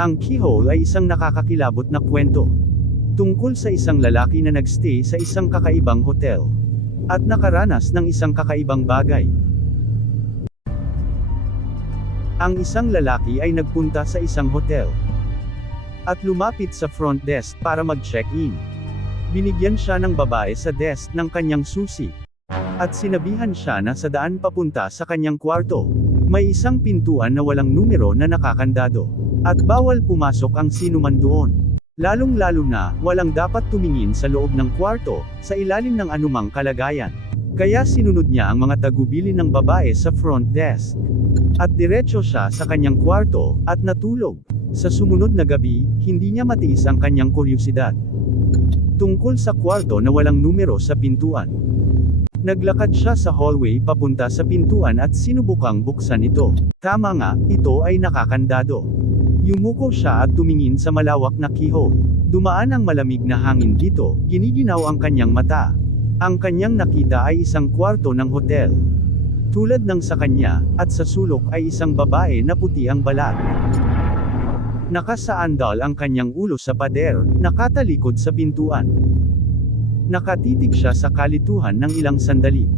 Ang Keyhole ay isang nakakakilabot na kwento. Tungkol sa isang lalaki na nagstay sa isang kakaibang hotel. At nakaranas ng isang kakaibang bagay. Ang isang lalaki ay nagpunta sa isang hotel. At lumapit sa front desk para mag-check-in. Binigyan siya ng babae sa desk ng kanyang susi. At sinabihan siya na sa daan papunta sa kanyang kwarto. May isang pintuan na walang numero na nakakandado. At bawal pumasok ang sinuman doon. Lalong-lalo na, walang dapat tumingin sa loob ng kwarto, sa ilalim ng anumang kalagayan. Kaya sinunod niya ang mga tagubilin ng babae sa front desk. At diretso siya sa kanyang kwarto, at natulog. Sa sumunod na gabi, hindi niya matiis ang kanyang kuryosidad. Tungkol sa kwarto na walang numero sa pintuan. Naglakad siya sa hallway papunta sa pintuan at sinubukang buksan ito. Tama nga, ito ay nakakandado. Yumuko siya at tumingin sa malawak na keyhole. Dumaan ang malamig na hangin dito, giniginaw ang kanyang mata. Ang kanyang nakita ay isang kwarto ng hotel. Tulad ng sa kanya, at sa sulok ay isang babae na puti ang balat. Nakasaandal ang kanyang ulo sa pader, nakatalikod sa pintuan. Nakatitig siya sa kalituhan ng ilang sandali.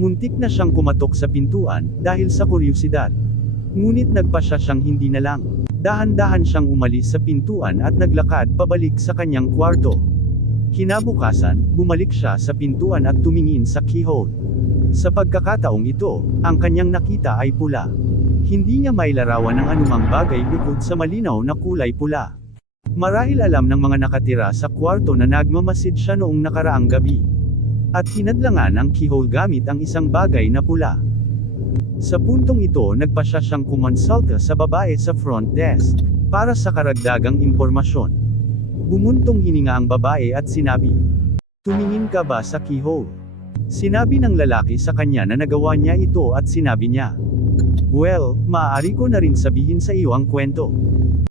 Muntik na siyang kumatok sa pintuan, dahil sa kuryosidad. Ngunit nagpasya siyang hindi na lang. Dahan-dahan siyang umalis sa pintuan at naglakad pabalik sa kanyang kwarto. Kinabukasan, bumalik siya sa pintuan at tumingin sa keyhole. Sa pagkakataong ito, ang kanyang nakita ay pula. Hindi niya mailarawan ng anumang bagay bukod sa malinaw na kulay pula. Marahil alam ng mga nakatira sa kwarto na nagmamasid siya noong nakaraang gabi. At hinadlangan ang keyhole gamit ang isang bagay na pula. Sa puntong ito nagpasya siyang kumonsulta sa babae sa front desk, para sa karagdagang impormasyon. Bumuntong hininga ang babae at sinabi, "Tumingin ka ba sa keyhole?" Sinabi ng lalaki sa kanya na nagawa niya ito at sinabi niya, "Well, maaari ko na rin sabihin sa iyo ang kwento."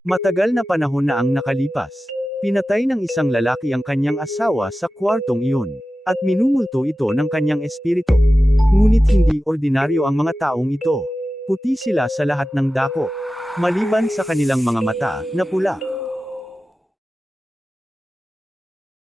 Matagal na panahon na ang nakalipas. Pinatay ng isang lalaki ang kanyang asawa sa kwartong iyon, at minumulto ito ng kanyang espiritu. Ngunit hindi ordinaryo ang mga taong ito. Puti sila sa lahat ng dako. Maliban sa kanilang mga mata, na pula.